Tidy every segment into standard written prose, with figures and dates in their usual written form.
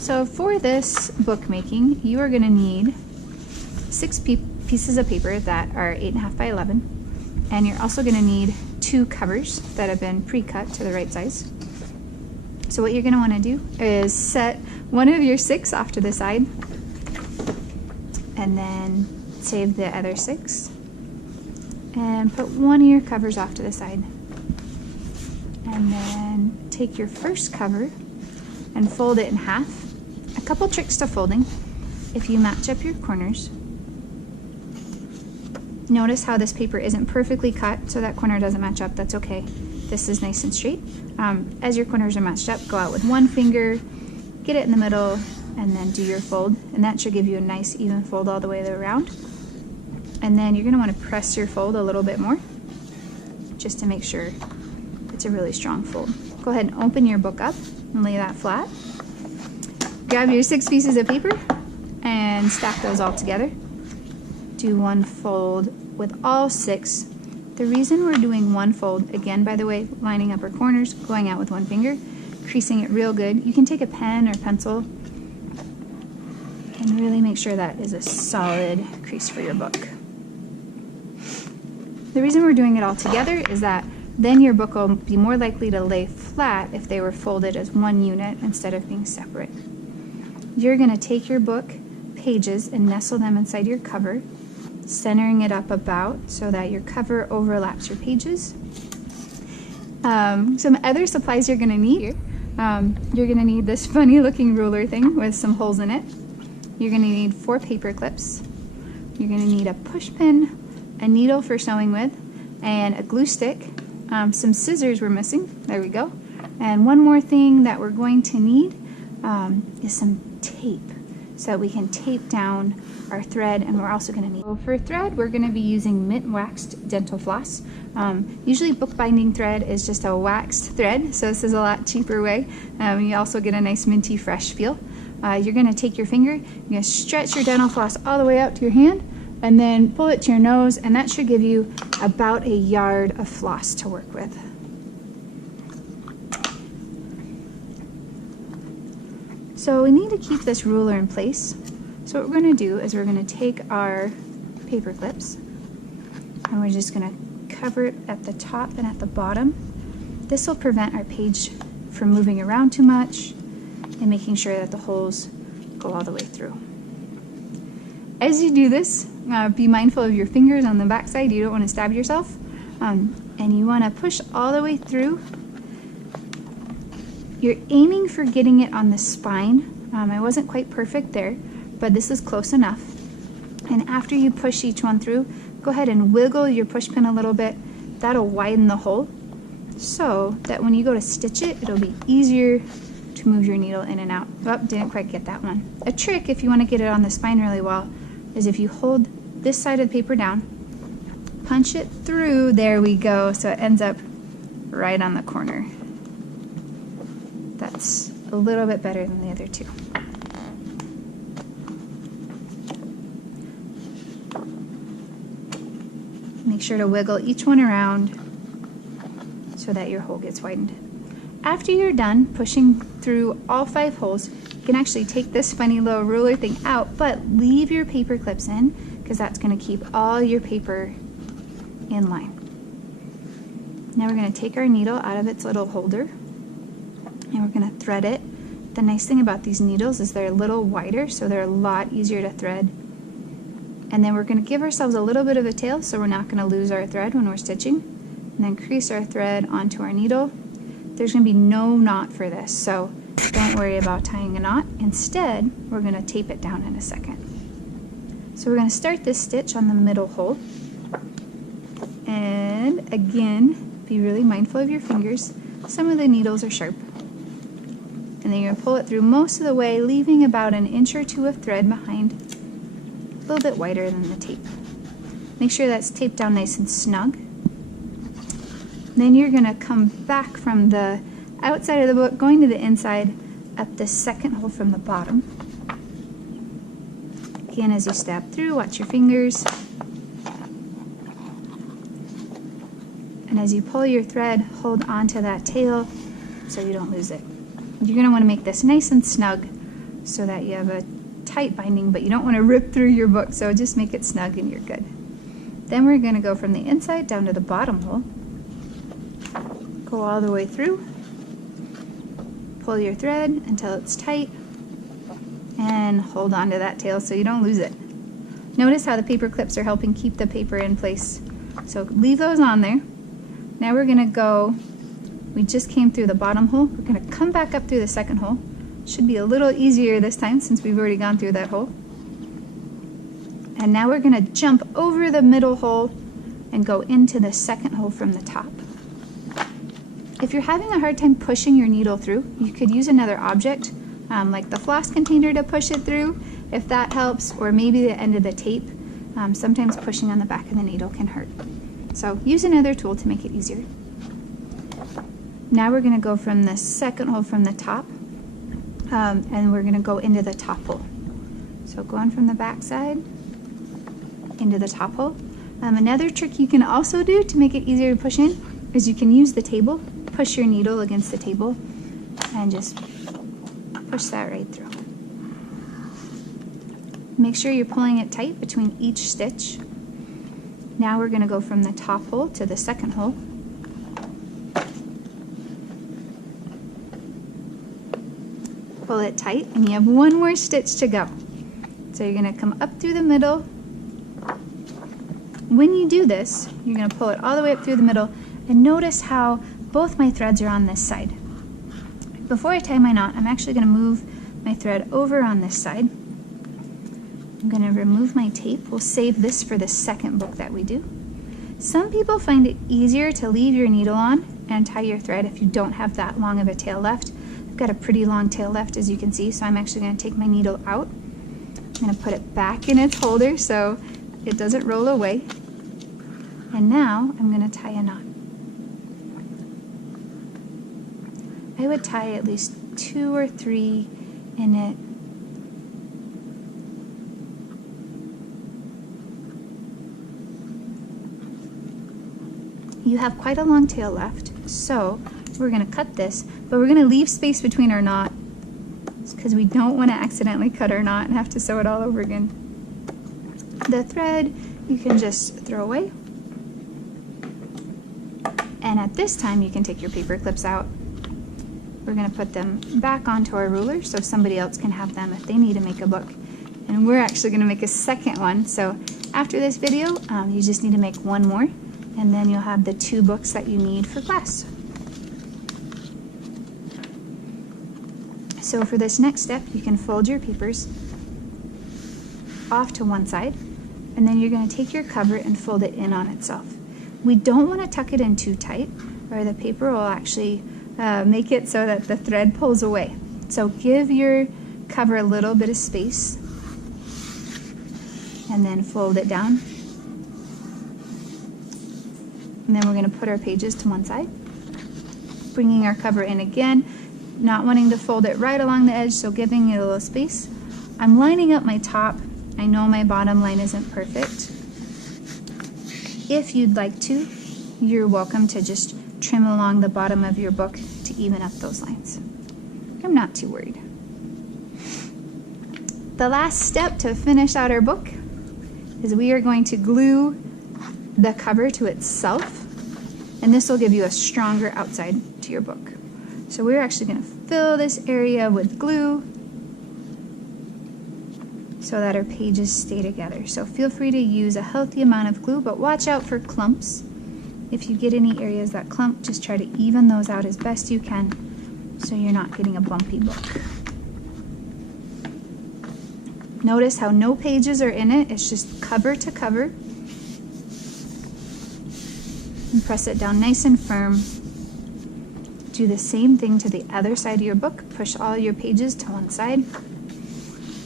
So for this bookmaking, you are going to need 6 pieces of paper that are 8.5 by 11, and you're also going to need 2 covers that have been pre-cut to the right size. So what you're going to want to do is set one of your 6 off to the side, and then save the other 6, and put one of your covers off to the side. And then take your first cover and fold it in half. A couple tricks to folding. If you match up your corners, notice how this paper isn't perfectly cut, so that corner doesn't match up. That's okay. This is nice and straight. As your corners are matched up, go out with one finger, get it in the middle, and then do your fold. And that should give you a nice even fold all the way around. And then you're going to want to press your fold a little bit more, just to make sure it's a really strong fold. Go ahead and open your book up and lay that flat. Grab your 6 pieces of paper and stack those all together. Do one fold with all 6. The reason we're doing one fold, again, by the way, lining up our corners, going out with one finger, creasing it real good. You can take a pen or pencil and really make sure that is a solid crease for your book. The reason we're doing it all together is that then your book will be more likely to lay flat if they were folded as one unit instead of being separate. You're going to take your book pages and nestle them inside your cover, centering it up about so that your cover overlaps your pages. Some other supplies you're going to need here. You're going to need this funny looking ruler thing with some holes in it. You're going to need 4 paper clips. You're going to need a push pin, a needle for sewing with, and a glue stick. Some scissors we're missing. There we go. And one more thing that we're going to need is some tape, so that we can tape down our thread. And we're also going to need, for thread, we're going to be using mint waxed dental floss. Usually bookbinding thread is just a waxed thread, so this is a lot cheaper way. You also get a nice minty fresh feel. You're going to take your finger, you're going to stretch your dental floss all the way out to your hand, and then pull it to your nose, and that should give you about a yard of floss to work with. So we need to keep this ruler in place. So what we're going to do is we're going to take our paper clips, and we're just going to cover it at the top and at the bottom. This will prevent our page from moving around too much and making sure that the holes go all the way through. As you do this, be mindful of your fingers on the back side. You don't want to stab yourself. And you want to push all the way through. You're aiming for getting it on the spine. I wasn't quite perfect there, but this is close enough. And after you push each one through, go ahead and wiggle your push pin a little bit. That'll widen the hole so that when you go to stitch it, it'll be easier to move your needle in and out. Oh, didn't quite get that one. A trick, if you want to get it on the spine really well, is if you hold this side of the paper down, punch it through, there we go, so it ends up right on the corner. That's a little bit better than the other two. Make sure to wiggle each one around so that your hole gets widened. After you're done pushing through all 5 holes, you can actually take this funny little ruler thing out, but leave your paper clips in, because that's going to keep all your paper in line. Now we're going to take our needle out of its little holder, and we're going to thread it. The nice thing about these needles is they're a little wider, so they're a lot easier to thread. And then we're going to give ourselves a little bit of a tail, so we're not going to lose our thread when we're stitching. And then crease our thread onto our needle. There's going to be no knot for this, so don't worry about tying a knot. Instead, we're going to tape it down in a second. So we're going to start this stitch on the middle hole. And again, be really mindful of your fingers. Some of the needles are sharp. And then you're going to pull it through most of the way, leaving about an inch or 2 of thread behind, a little bit wider than the tape. Make sure that's taped down nice and snug. Then you're going to come back from the outside of the book, going to the inside at the second hole from the bottom. Again, as you stab through, watch your fingers. And as you pull your thread, hold on to that tail so you don't lose it. You're going to want to make this nice and snug so that you have a tight binding, but you don't want to rip through your book, so just make it snug and you're good. Then we're going to go from the inside down to the bottom hole, go all the way through, pull your thread until it's tight, and hold on to that tail so you don't lose it. Notice how the paper clips are helping keep the paper in place, so leave those on there. Now we're going to go, we just came through the bottom hole, we're going to come back up through the second hole. Should be a little easier this time since we've already gone through that hole. And now we're going to jump over the middle hole and go into the second hole from the top. If you're having a hard time pushing your needle through, you could use another object, like the floss container, to push it through, if that helps, or maybe the end of the tape. Sometimes pushing on the back of the needle can hurt. So use another tool to make it easier. Now we're going to go from the second hole from the top, and we're going to go into the top hole. So going from the back side into the top hole. Another trick you can also do to make it easier to push in is you can use the table, push your needle against the table, and just push that right through. Make sure you're pulling it tight between each stitch. Now we're going to go from the top hole to the second hole. Pull it tight, and you have one more stitch to go. So you're going to come up through the middle. When you do this, you're going to pull it all the way up through the middle, and notice how both my threads are on this side. Before I tie my knot, I'm actually going to move my thread over on this side. I'm going to remove my tape. We'll save this for the second book that we do. Some people find it easier to leave your needle on and tie your thread if you don't have that long of a tail left. I've got a pretty long tail left, as you can see, so I'm actually going to take my needle out. I'm going to put it back in its holder so it doesn't roll away. And now I'm going to tie a knot. I would tie at least 2 or 3 in it. You have quite a long tail left, so we're going to cut this, but we're going to leave space between our knot because we don't want to accidentally cut our knot and have to sew it all over again. The thread you can just throw away, and at this time you can take your paper clips out. We're going to put them back onto our ruler so somebody else can have them if they need to make a book. And we're actually going to make a second one, so after this video you just need to make one more, and then you'll have the 2 books that you need for class. So for this next step, you can fold your papers off to one side, and then you're going to take your cover and fold it in on itself. We don't want to tuck it in too tight, or the paper will actually make it so that the thread pulls away. So give your cover a little bit of space, and then fold it down. And then we're going to put our pages to one side, bringing our cover in again, not wanting to fold it right along the edge, so giving it a little space. I'm lining up my top. I know my bottom line isn't perfect. If you'd like to, you're welcome to just trim along the bottom of your book to even up those lines. I'm not too worried. The last step to finish out our book is we are going to glue the cover to itself, and this will give you a stronger outside to your book. So we're actually going to fill this area with glue so that our pages stay together. So feel free to use a healthy amount of glue, but watch out for clumps. If you get any areas that clump, just try to even those out as best you can so you're not getting a bumpy book. Notice how no pages are in it, it's just cover to cover. And press it down nice and firm. Do the same thing to the other side of your book. Push all your pages to one side.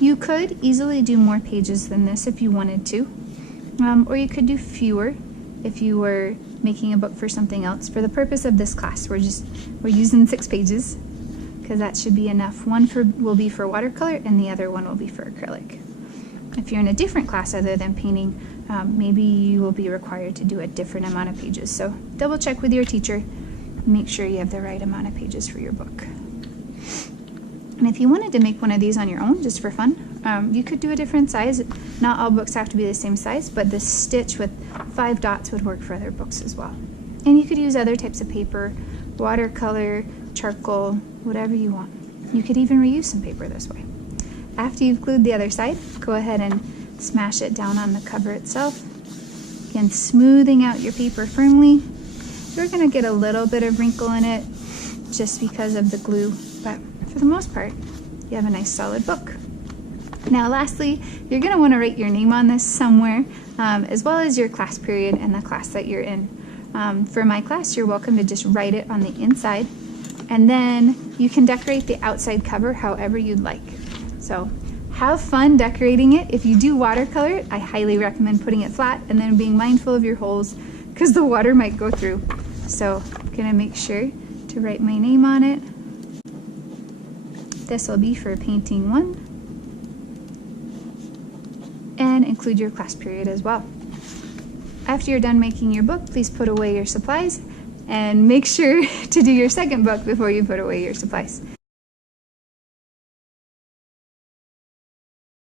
You could easily do more pages than this if you wanted to, or you could do fewer if you were making a book for something else. For the purpose of this class, we're using 6 pages because that should be enough. One will be for watercolor and the other one will be for acrylic. If you're in a different class other than painting, maybe you will be required to do a different amount of pages. So double check with your teacher, make sure you have the right amount of pages for your book. And if you wanted to make one of these on your own, just for fun, you could do a different size. Not all books have to be the same size, but this stitch with 5 dots would work for other books as well. And you could use other types of paper, watercolor, charcoal, whatever you want. You could even reuse some paper this way. After you've glued the other side, go ahead and smash it down on the cover itself. Again, smoothing out your paper firmly. You're going to get a little bit of wrinkle in it just because of the glue, but for the most part, you have a nice solid book. Now lastly, you're going to want to write your name on this somewhere, as well as your class period and the class that you're in. For my class, you're welcome to just write it on the inside, and then you can decorate the outside cover however you'd like. So have fun decorating it. If you do watercolor it, I highly recommend putting it flat and then being mindful of your holes because the water might go through. So I'm going to make sure to write my name on it. This will be for painting 1. And include your class period as well. After you're done making your book, please put away your supplies and make sure to do your second book before you put away your supplies.